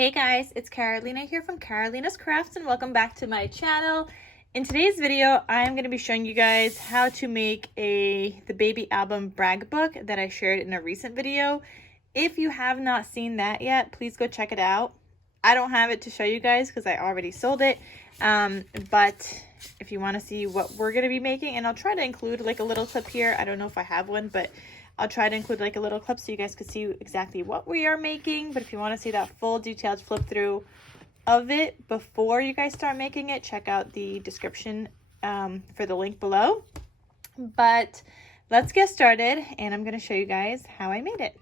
Hey guys, it's Carolina here from KarolinasKrafts and welcome back to my channel. In today's video, I'm going to be showing you guys how to make the baby album Bragbook that I shared in a recent video. If you have not seen that yet, please go check it out. I don't have it to show you guys because I already sold it, but if you want to see what we're going to be making, and I'll try to include like a little clip here. I don't know if I have one, but I'll try to include like a little clip so you guys can see exactly what we are making. But if you want to see that full detailed flip through of it before you guys start making it, check out the description for the link below. But let's get started, and I'm going to show you guys how I made it.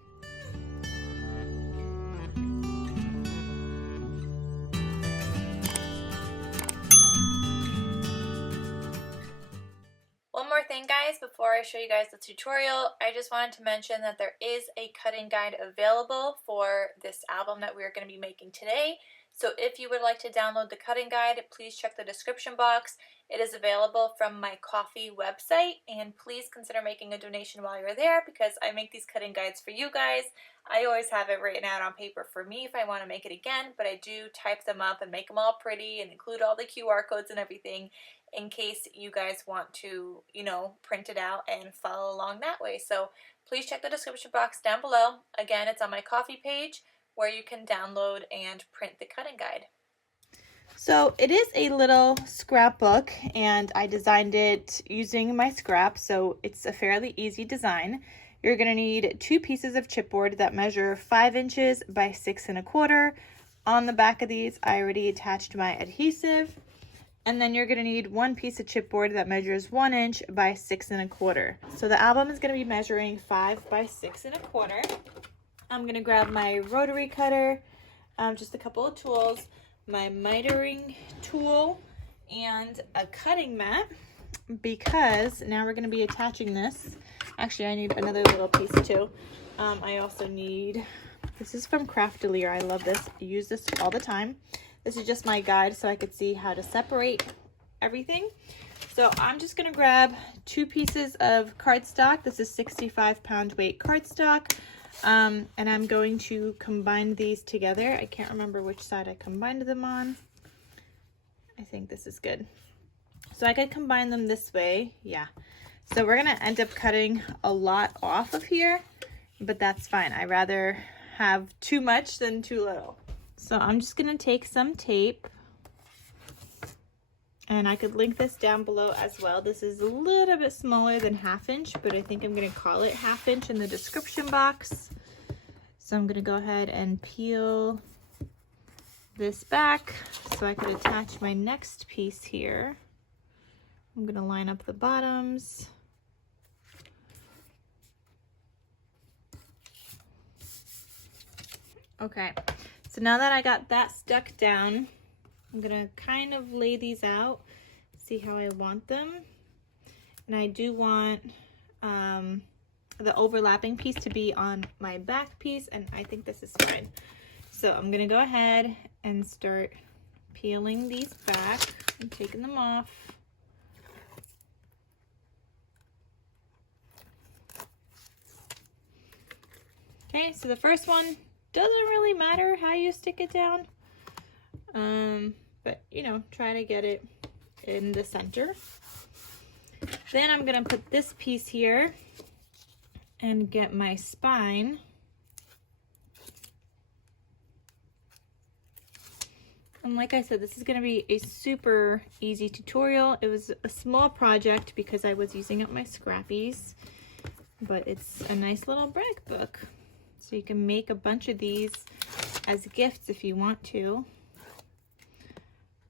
One more thing, guys, before I show you guys the tutorial, I just wanted to mention that there is a cutting guide available for this album that we're going to be making today. So if you would like to download the cutting guide, please check the description box. It is available from my Ko-fi website, and please consider making a donation while you're there because I make these cutting guides for you guys. I always have it written out on paper for me if I want to make it again, but I do type them up and make them all pretty and include all the QR codes and everything in case you guys want to, print it out and follow along that way. So please check the description box down below. Again, it's on my Ko-fi page where you can download and print the cutting guide. So it is a little scrapbook, and I designed it using my scraps, so it's a fairly easy design. You're going to need 2 pieces of chipboard that measure 5 inches by 6 1/4. On the back of these, I already attached my adhesive. And then you're going to need 1 piece of chipboard that measures 1 inch by 6 1/4. So the album is going to be measuring 5 by 6 1/4. I'm going to grab my rotary cutter, just a couple of tools, my mitering tool, and a cutting mat, because now we're going to be attaching this. Actually, I need another little piece too. I also need, this is from Craftileer. I love this. I use this all the time. This is just my guide so I could see how to separate everything. So I'm just going to grab 2 pieces of cardstock. This is 65-pound weight cardstock. And I'm going to combine these together. I can't remember which side I combined them on. I think this is good. So I could combine them this way. Yeah. So we're going to end up cutting a lot off of here, but that's fine. I'd rather have too much than too little. So I'm just going to take some tape, and I could link this down below as well. This is a little bit smaller than 1/2 inch, but I think I'm going to call it 1/2 inch in the description box. So I'm going to go ahead and peel this back so I could attach my next piece here. I'm going to line up the bottoms. Okay. So now that I got that stuck down, I'm going to kind of lay these out, see how I want them. And I do want the overlapping piece to be on my back piece, and I think this is fine. So I'm going to go ahead and start peeling these back and taking them off. Okay, so the first one, doesn't really matter how you stick it down, but try to get it in the center. Then I'm gonna put this piece here and get my spine. And like I said, this is gonna be a super easy tutorial. It was a small project because I was using up my scrappies, but it's a nice little brag book. So you can make a bunch of these as gifts if you want to,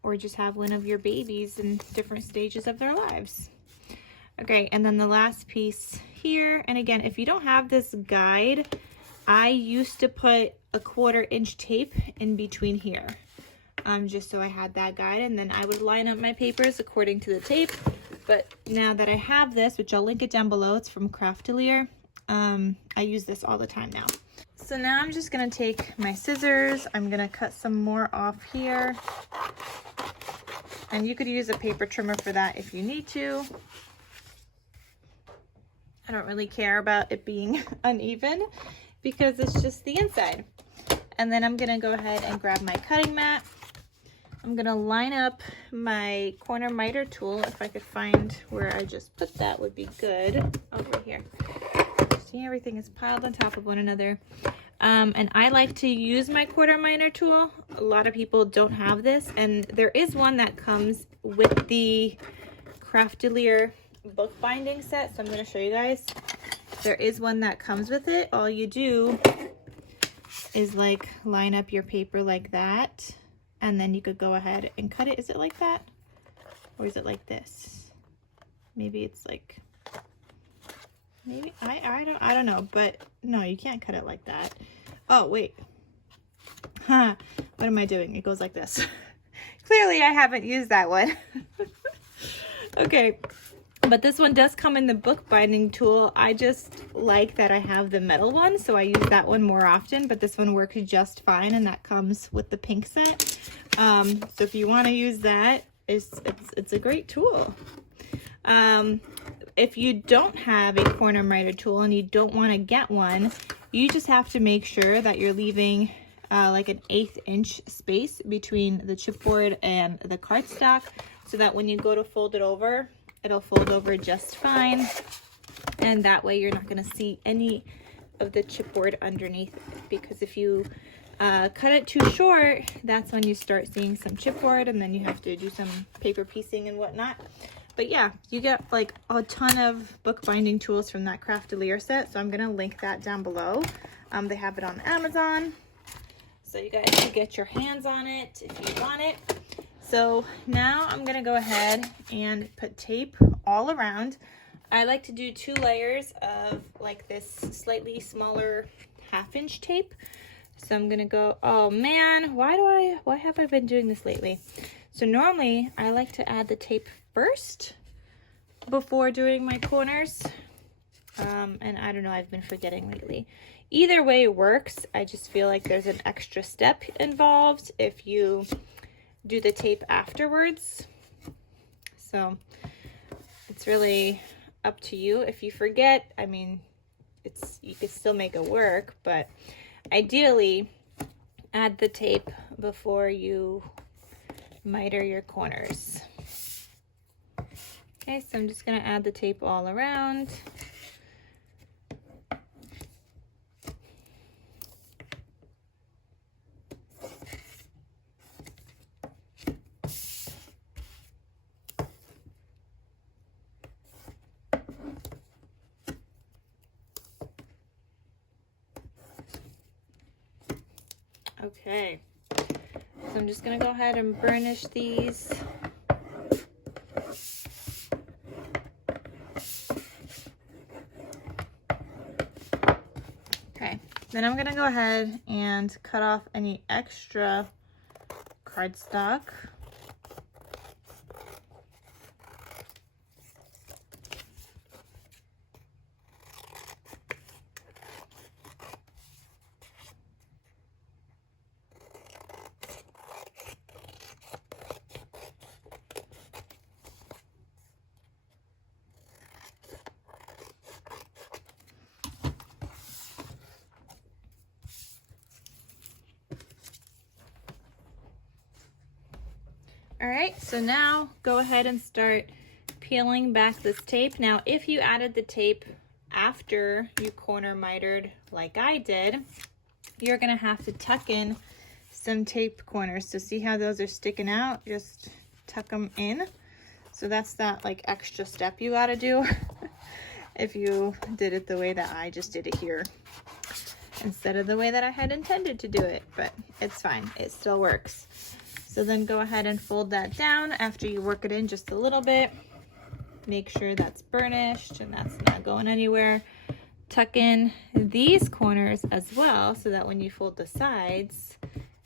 or just have one of your babies in different stages of their lives. Okay, and then the last piece here, and again, if you don't have this guide, I used to put a 1/4 inch tape in between here, just so I had that guide, and then I would line up my papers according to the tape. But now that I have this, which I'll link it down below, it's from Craftileer, I use this all the time now. So now I'm just going to take my scissors. I'm going to cut some more off here. And you could use a paper trimmer for that if you need to. I don't really care about it being uneven because it's just the inside. And then I'm gonna go ahead and grab my cutting mat. I'm gonna line up my corner miter tool. If I could find where I just put that would be good. Over here. See, everything is piled on top of one another. And I like to use my quarter miter tool. A lot of people don't have this, and there is one that comes with the KarolinasKrafts bookbinding set, so I'm going to show you guys. There is one that comes with it. All you do is like line up your paper like that, and then you could go ahead and cut it. Is it like that? Or is it like this? Maybe it's like, maybe, I don't know, but no, you can't cut it like that. Oh, wait. Huh, what am I doing? It goes like this. Clearly I haven't used that one. Okay, but this one does come in the bookbinding tool. I just like that I have the metal one, so I use that one more often, but this one works just fine, and that comes with the pink set. So if you want to use that, it's a great tool. If you don't have a corner miter tool and you don't want to get one, you just have to make sure that you're leaving like an 1/8 inch space between the chipboard and the cardstock, so that when you go to fold it over, it'll fold over just fine, and that way you're not going to see any of the chipboard underneath it. Because if you cut it too short, that's when you start seeing some chipboard, and then you have to do some paper piecing and whatnot. But yeah, you get like a ton of bookbinding tools from that KarolinasKrafts set, so I'm going to link that down below. They have it on Amazon, so you guys can get your hands on it if you want it. So now I'm going to go ahead and put tape all around. I like to do 2 layers of like this slightly smaller 1/2 inch tape. So I'm going to go, oh man, why have I been doing this lately? So normally I like to add the tape first before doing my corners. And I don't know, I've been forgetting lately. Either way works. I just feel like there's an extra step involved if you do the tape afterwards. So it's really up to you. If you forget, I mean, you could still make it work, but ideally add the tape before you miter your corners. Okay, so I'm just going to add the tape all around. Okay, so I'm just going to go ahead and burnish these. Okay, then I'm going to go ahead and cut off any extra cardstock. All right, so now go ahead and start peeling back this tape. Now, if you added the tape after you corner mitered like I did, you're gonna have to tuck in some tape corners. So see how those are sticking out? Just tuck them in. So that's that like extra step you gotta do if you did it the way that I just did it here, instead of the way that I had intended to do it, but it's fine, it still works. So then go ahead and fold that down after you work it in just a little bit. Make sure that's burnished and that's not going anywhere. Tuck in these corners as well, so that when you fold the sides,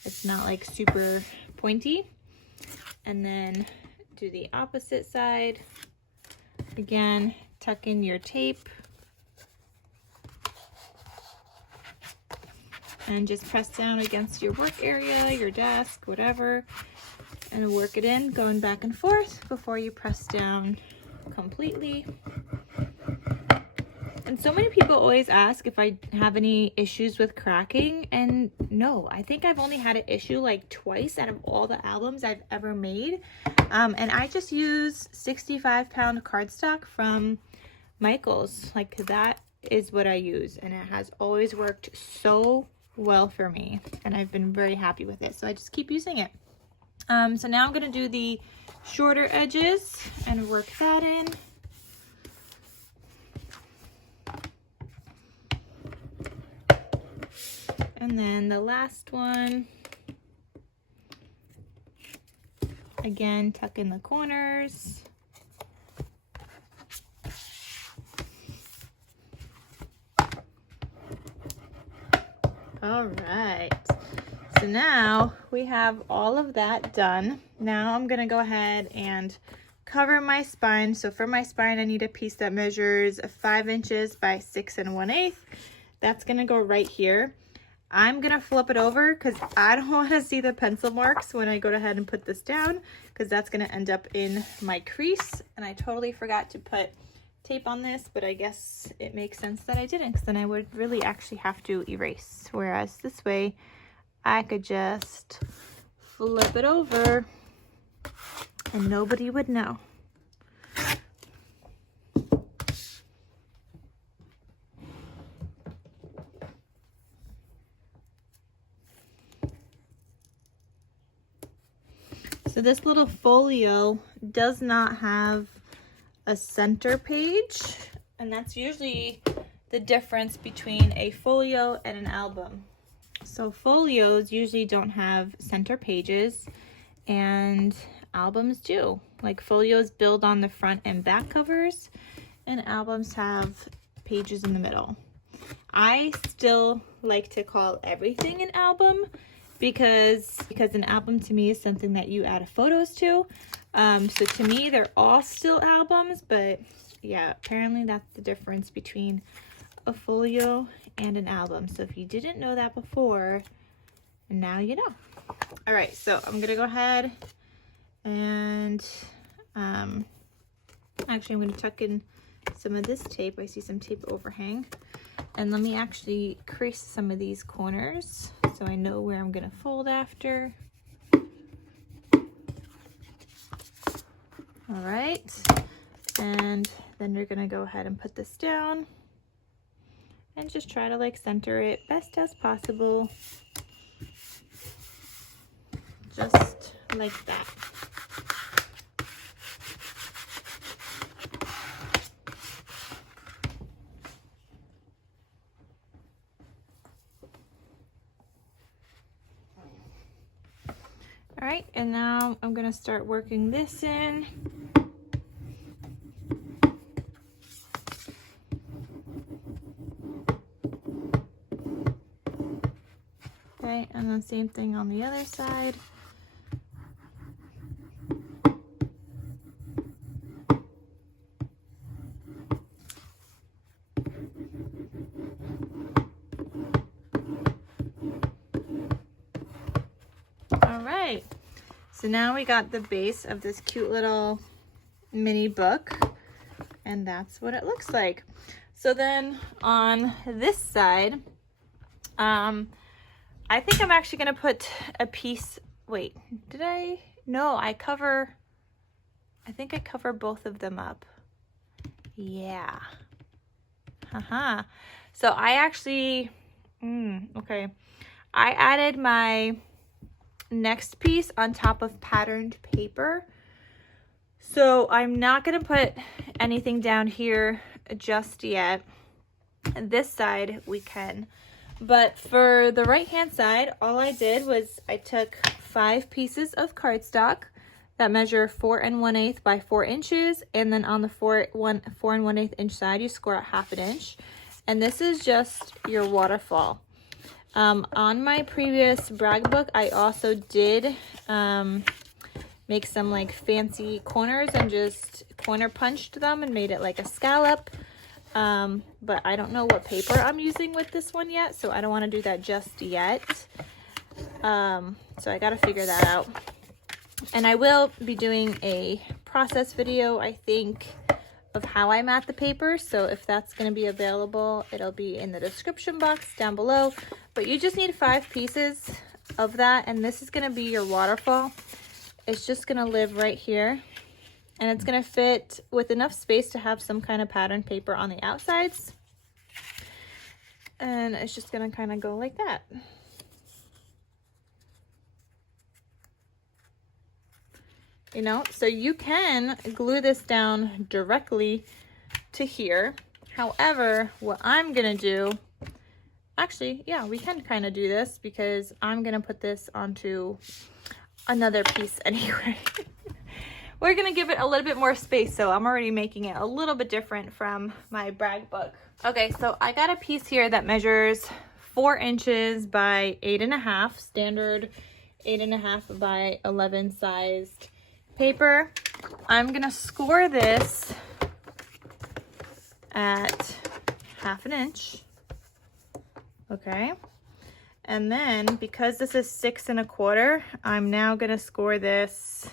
it's not like super pointy. And then do the opposite side. Again, tuck in your tape. And just press down against your work area, your desk, whatever, and work it in, going back and forth before you press down completely. And so many people always ask if I have any issues with cracking, and no, I think I've only had an issue like twice out of all the albums I've ever made. And I just use 65-pound cardstock from Michaels. Like, that is what I use, and it has always worked so well for me, and I've been very happy with it, so I just keep using it. So now I'm going to do the shorter edges and work that in. And then the last one, again, tuck in the corners. All right, so now we have all of that done. Now I'm gonna go ahead and cover my spine. So for my spine, I need a piece that measures 5 inches by 6 1/8. That's gonna go right here. I'm gonna flip it over because I don't want to see the pencil marks when I go ahead and put this down, because that's gonna end up in my crease. And I totally forgot to put tape on this, but I guess it makes sense that I didn't, because then I would really actually have to erase. Whereas this way, I could just flip it over and nobody would know. So this little folio does not have a center page, and that's usually the difference between a folio and an album. So folios usually don't have center pages, and albums do. Like, folios build on the front and back covers, and albums have pages in the middle. I still like to call everything an album because an album to me is something that you add photos to. So to me, they're all still albums, but yeah, apparently that's the difference between a folio and an album. So if you didn't know that before, now you know. All right, so I'm gonna go ahead and actually I'm gonna tuck in some of this tape. I see some tape overhang, and let me actually crease some of these corners so I know where I'm gonna fold after. All right, and then you're gonna go ahead and put this down and just try to like center it best as possible, just like that. All right, and now I'm gonna start working this in. Okay, and then same thing on the other side. All right, so now we got the base of this cute little mini book, and that's what it looks like. So then on this side, I think I'm actually gonna put a piece, wait, did I? No, I think I cover both of them up. Yeah. Haha. So I actually, okay. I added my next piece on top of patterned paper. So I'm not gonna put anything down here just yet. This side we can. But for the right hand side, all I did was I took 5 pieces of cardstock that measure 4 1/8 by 4 inches. And then on the 4 1/8 inch side, you score out 1/2 inch. And this is just your waterfall. On my previous Bragbook, I also did make some like fancy corners and just corner punched them and made it like a scallop. But I don't know what paper I'm using with this one yet, so I don't want to do that just yet. So I got to figure that out. And I will be doing a process video, I think, of how I mat the paper. So if that's going to be available, it'll be in the description box down below. But you just need 5 pieces of that, and this is going to be your waterfall. It's just going to live right here, and it's going to fit with enough space to have some kind of pattern paper on the outsides. And it's just going to kind of go like that. You know, so you can glue this down directly to here. However, what I'm gonna do, actually, yeah, we can kind of do this because I'm gonna put this onto another piece anyway. We're gonna give it a little bit more space, so I'm already making it a little bit different from my Bragbook. Okay, so I got a piece here that measures 4 inches by 8.5, standard 8.5 by 11 sized paper. I'm gonna score this at 1/2 inch. Okay, and then because this is 6 1/4, I'm now gonna score this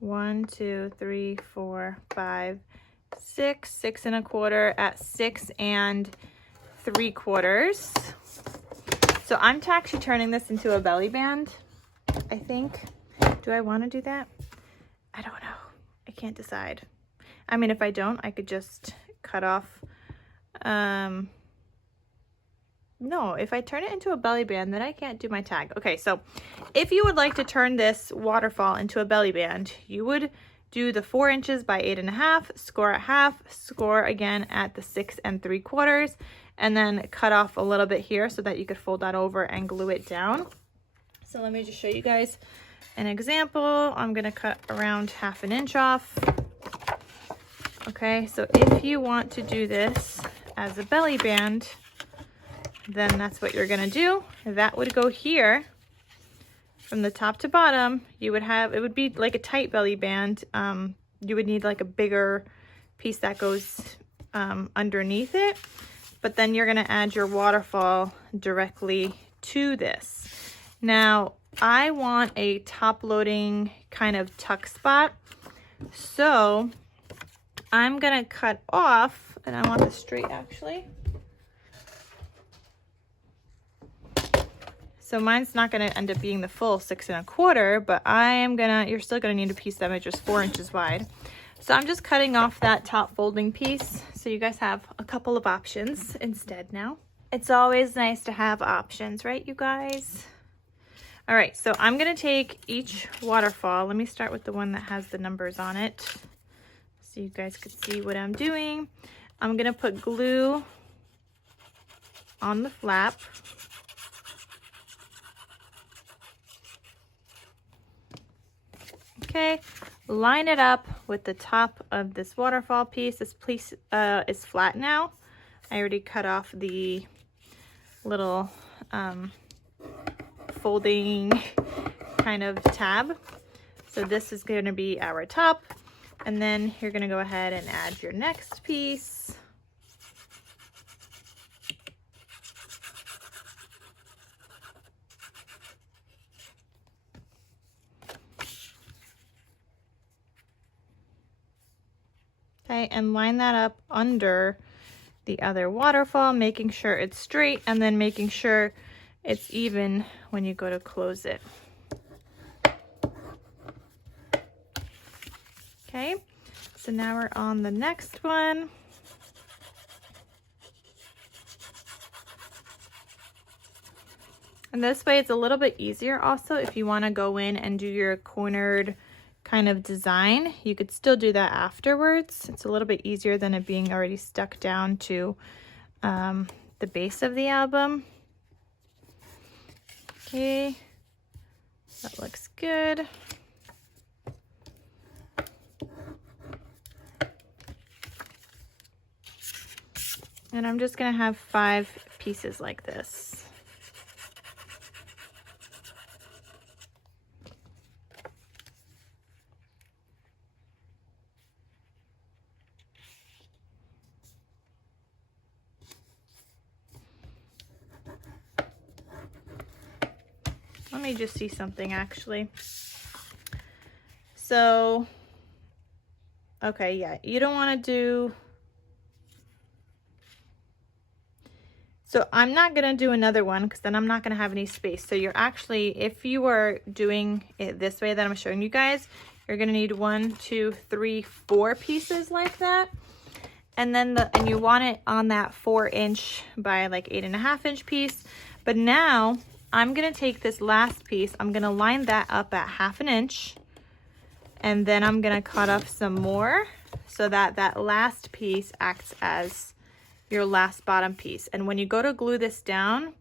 1 2 3 4 5 6 6 1/4 at 6 3/4. So I'm actually turning this into a belly band, I think. Do I want to do that? I don't know. I can't decide. I mean, if I don't, I could just cut off. No, if I turn it into a belly band, then I can't do my tag. Okay, so if you would like to turn this waterfall into a belly band, you would do the 4 inches by 8.5, score at half, score again at the 6 3/4, and then cut off a little bit here so that you could fold that over and glue it down. So let me just show you guys an example. I'm gonna cut around 1/2 inch off. Okay, so if you want to do this as a belly band, then that's what you're gonna do. That would go here from the top to bottom. You would have, it would be like a tight belly band. You would need like a bigger piece that goes underneath it, but then you're gonna add your waterfall directly to this. Now, I want a top loading kind of tuck spot. So I'm gonna cut off, and I want this straight actually. So mine's not gonna end up being the full 6 1/4, but you're still gonna need a piece that measures 4 inches wide. So I'm just cutting off that top folding piece. So you guys have a couple of options instead now. It's always nice to have options, right, you guys? All right, so I'm gonna take each waterfall. Let me start with the one that has the numbers on it so you guys can see what I'm doing. I'm gonna put glue on the flap. Okay, line it up with the top of this waterfall piece. This piece is flat now. I already cut off the little folding kind of tab. So this is going to be our top, and then you're going to go ahead and add your next piece. Okay, and line that up under the other waterfall, making sure it's straight, and then making sure it's even when you go to close it. Okay, so now we're on the next one. And this way it's a little bit easier also if you want to go in and do your cornered kind of design. You could still do that afterwards. It's a little bit easier than it being already stuck down to the base of the album. Okay, that looks good. And I'm just gonna have 5 pieces like this. Let me just see something actually. So Okay, yeah, you don't want to do, so I'm not going to do another one because then I'm not going to have any space. So you're actually, if you are doing it this way that I'm showing you guys, you're going to need 1, 2, 3, 4 pieces like that. And then and you want it on that 4" by like 8.5" piece. But now I'm going to take this last piece, I'm going to line that up at 1/2 inch. And then I'm going to cut off some more so that that last piece acts as your last bottom piece. And when you go to glue this down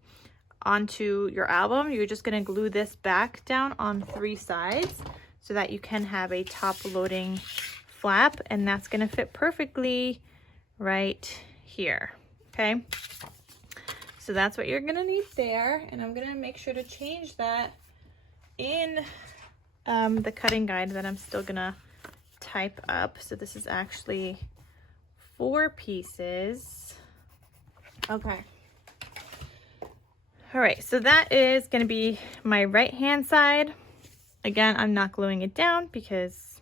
onto your album, you're just going to glue this back down on 3 sides so that you can have a top loading flap, and that's going to fit perfectly right here. Okay, so that's what you're going to need there, and I'm going to make sure to change that in the cutting guide that I'm still gonna type up. So this is actually 4 pieces. Okay. All right, so that is gonna be my right hand side. Again, I'm not gluing it down because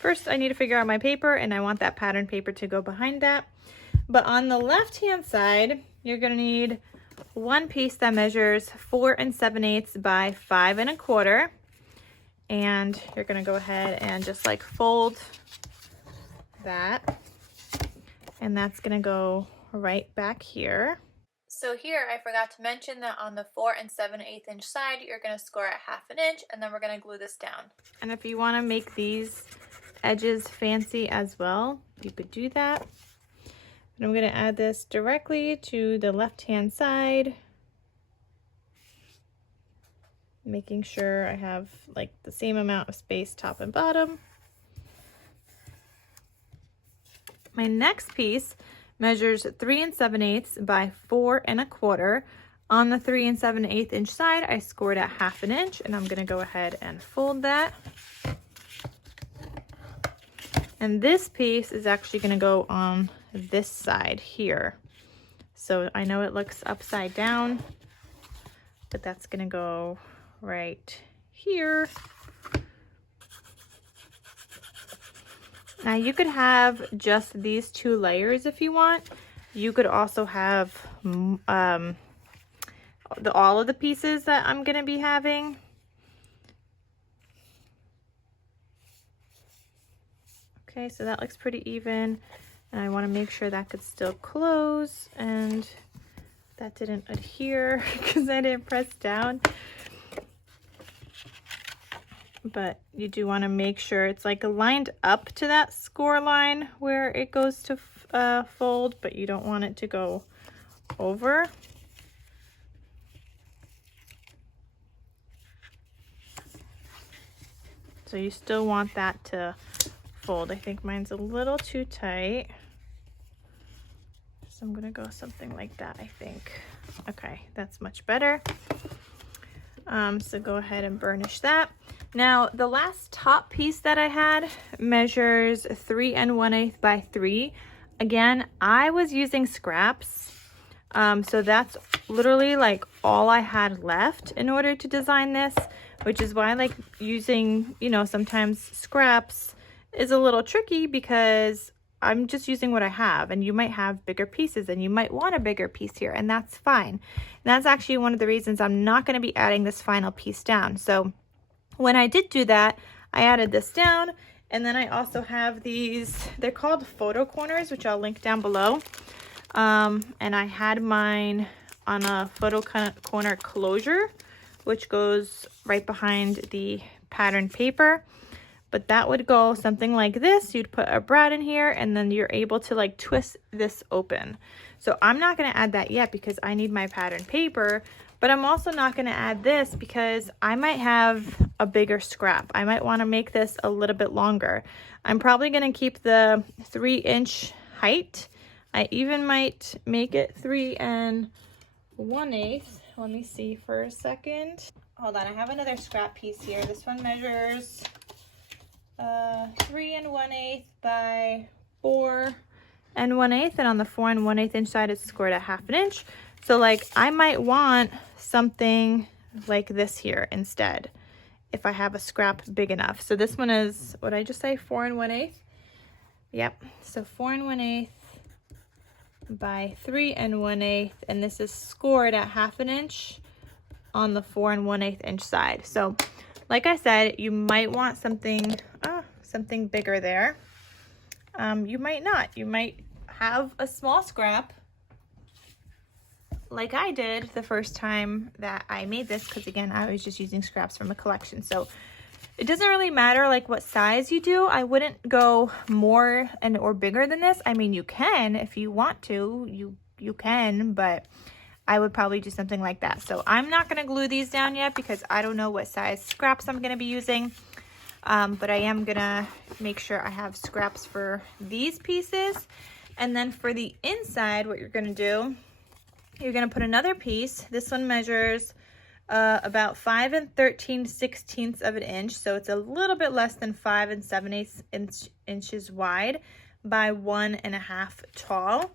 first I need to figure out my paper, and I want that pattern paper to go behind that. But on the left hand side, you're gonna need 1 piece that measures 4 7/8 by 5 1/4. And you're gonna go ahead and just like fold that, and that's gonna go right back here. So here I forgot to mention that on the 4 7/8" side, you're gonna score at 1/2 inch, and then we're gonna glue this down. And if you wanna make these edges fancy as well, you could do that. But I'm gonna add this directly to the left hand side, making sure I have like the same amount of space top and bottom. My next piece measures 3 7/8 by 4 1/4. On the 3 7/8" side, I scored at 1/2 inch, and I'm gonna go ahead and fold that. And this piece is actually gonna go on this side here. So I know it looks upside down, but that's gonna go right here. Now you could have just these 2 layers if you want. You could also have all of the pieces that I'm gonna be having. Okay, so that looks pretty even, and I want to make sure that could still close and that didn't adhere because I didn't press down. But you do want to make sure it's like lined up to that score line where it goes to fold, but you don't want it to go over. So you still want that to fold. I think mine's a little too tight, so I'm gonna go something like that, I think. Okay, that's much better. So go ahead and burnish that. Now the last top piece that I had measures 3 1/8 by 3. Again, I was using scraps, so that's literally like all I had left in order to design this, which is why I like using, you know, sometimes scraps is a little tricky because I'm just using what I have, and you might have bigger pieces and you might want a bigger piece here, and that's fine. And that's actually one of the reasons I'm not going to be adding this final piece down. So when I did do that, I added this down, and then I also have these, they're called photo corners, which I'll link down below. And I had mine on a photo corner closure, which goes right behind the pattern paper. But that would go something like this. You'd put a brad in here, and then you're able to like twist this open. So I'm not going to add that yet because I need my pattern paper, but I'm also not going to add this because I might have a bigger scrap. I might want to make this a little bit longer. I'm probably going to keep the 3" height. I even might make it 3 1/8. Let me see for a second. Hold on, I have another scrap piece here. This one measures 3 1/8 by 4 1/8, and on the 4 1/8 inch side it's scored at 1/2 inch. So like I might want something like this here instead if I have a scrap big enough. So this one is, what did I just say, 4 1/8. Yep, so 4 1/8 by 3 1/8, and this is scored at 1/2 inch on the 4 1/8 inch side. So like I said, you might want something bigger there. You might not. You might have a small scrap like I did the first time that I made this, because again, I was just using scraps from a collection. So it doesn't really matter like what size you do. I wouldn't go more or bigger than this. I mean, you can if you want to, you can, but I would probably do something like that. So I'm not going to glue these down yet because I don't know what size scraps I'm going to be using. But I am going to make sure I have scraps for these pieces. And then for the inside, what you're going to do, you're going to put another piece. This one measures about 5 13/16 of an inch. So it's a little bit less than 5 7/8 inches wide by 1 1/2 tall.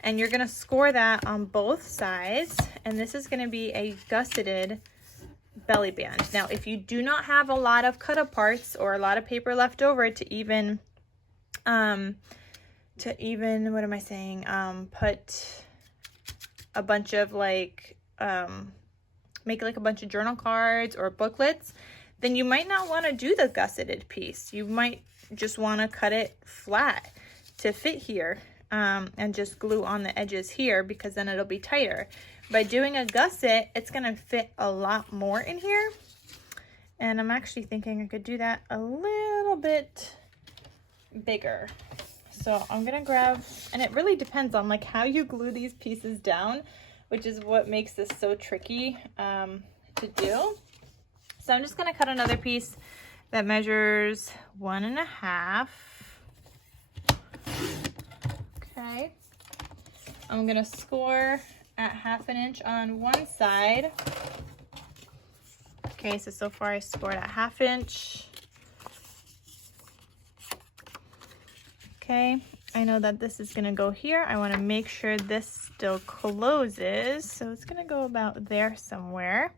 And you're going to score that on both sides. And this is going to be a gusseted belly band. Now, if you do not have a lot of cut up parts or a lot of paper left over to even what am I saying? Put a bunch of like, make like a bunch of journal cards or booklets, then you might not want to do the gusseted piece. You might just want to cut it flat to fit here, and just glue on the edges here, because then it'll be tighter. By doing a gusset, it's going to fit a lot more in here. And I'm actually thinking I could do that a little bit bigger. So I'm going to grab, and it really depends on like how you glue these pieces down, which is what makes this so tricky to do. So I'm just going to cut another piece that measures 1 1/2. Okay. I'm going to score at 1/2 inch on one side. Okay, so far I scored at 1/2 inch. Okay, I know that this is gonna go here. I wanna make sure this still closes. So it's gonna go about there somewhere.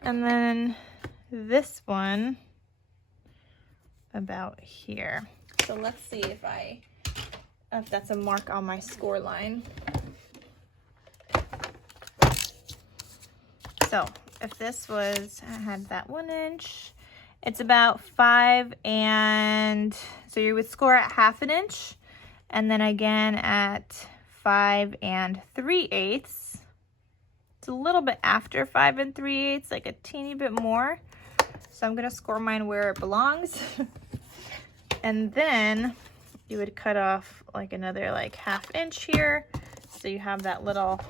And then this one about here. So let's see if that's a mark on my score line. So if this was, I had that 1 inch, it's about 5, and so you would score at 1/2 inch, and then again at 5 3/8. It's a little bit after 5 3/8, like a teeny bit more. So I'm gonna score mine where it belongs. And then you would cut off like another like 1/2 inch here, so you have that little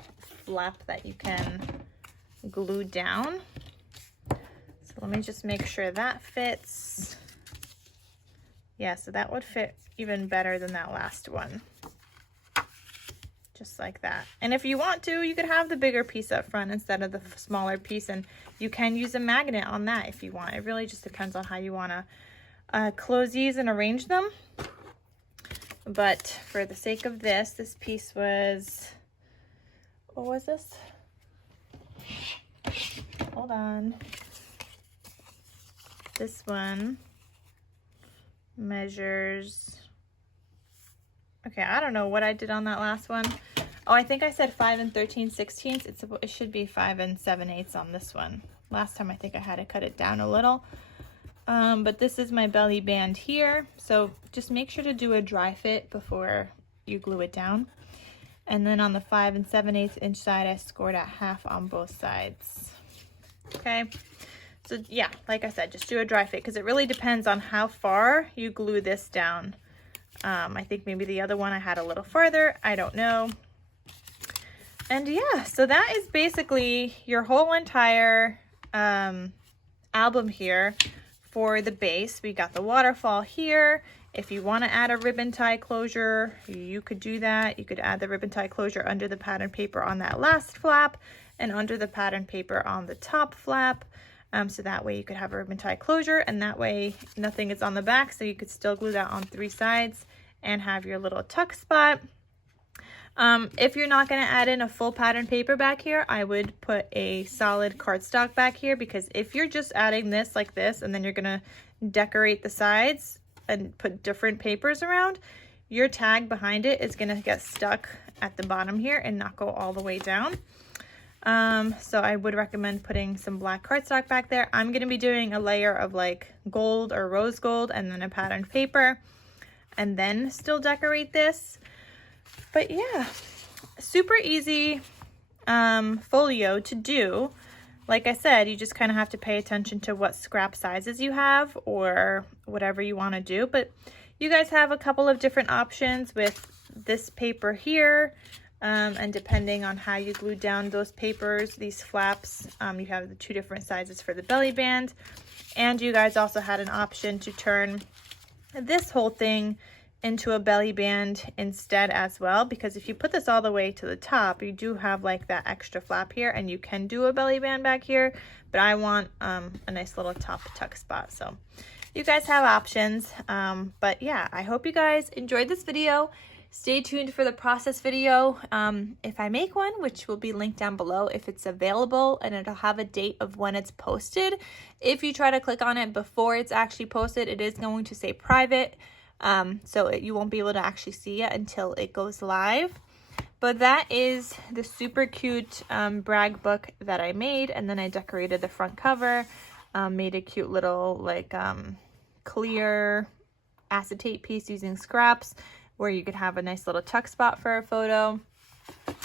flap that you can glue down. So let me just make sure that fits. Yeah, so that would fit even better than that last one. Just like that. And if you want to, you could have the bigger piece up front instead of the smaller piece, and you can use a magnet on that if you want. It really just depends on how you want to close these and arrange them. But for the sake of this piece was, what was this? Hold on. This one measures, okay, I don't know what I did on that last one. Oh, I think I said 5 13/16. It should be 5 7/8 on this one. Last time I think I had to cut it down a little. But this is my belly band here. So just make sure to do a dry fit before you glue it down. And then on the 5 7/8 inch side, I scored at 1/2 on both sides. Okay. So yeah, like I said, just do a dry fit, because it really depends on how far you glue this down. I think maybe the other one I had a little farther. I don't know. And yeah, so that is basically your whole entire album here for the base. We got the waterfall here. If you want to add a ribbon tie closure, you could do that. You could add the ribbon tie closure under the pattern paper on that last flap and under the pattern paper on the top flap. So that way you could have a ribbon tie closure, and that way nothing is on the back, so you could still glue that on 3 sides and have your little tuck spot. If you're not going to add in a full pattern paper back here, I would put a solid cardstock back here, because if you're just adding this like this and then you're going to decorate the sides and put different papers around, your tag behind it is gonna get stuck at the bottom here and not go all the way down. So I would recommend putting some black cardstock back there. I'm gonna be doing a layer of like gold or rose gold and then a patterned paper and then still decorate this. But yeah, super easy folio to do. Like I said, you just kind of have to pay attention to what scrap sizes you have or whatever you want to do. But you guys have a couple of different options with this paper here. And depending on how you glue down those papers, these flaps, you have the 2 different sizes for the belly band. And you guys also had an option to turn this whole thing into a belly band instead as well, because if you put this all the way to the top, you do have like that extra flap here, and you can do a belly band back here, but I want a nice little top tuck spot. So you guys have options. But yeah, I hope you guys enjoyed this video. Stay tuned for the process video if I make one, which will be linked down below if it's available, and it'll have a date of when it's posted. If you try to click on it before it's actually posted, it is going to say private. So you won't be able to actually see it until it goes live. But that is the super cute brag book that I made, and then I decorated the front cover, made a cute little like clear acetate piece using scraps where you could have a nice little tuck spot for a photo.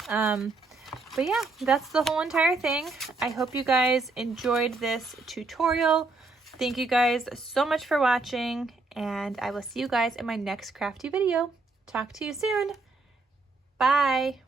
But yeah, that's the whole entire thing. I hope you guys enjoyed this tutorial. Thank you guys so much for watching, and I will see you guys in my next crafty video. Talk to you soon. Bye.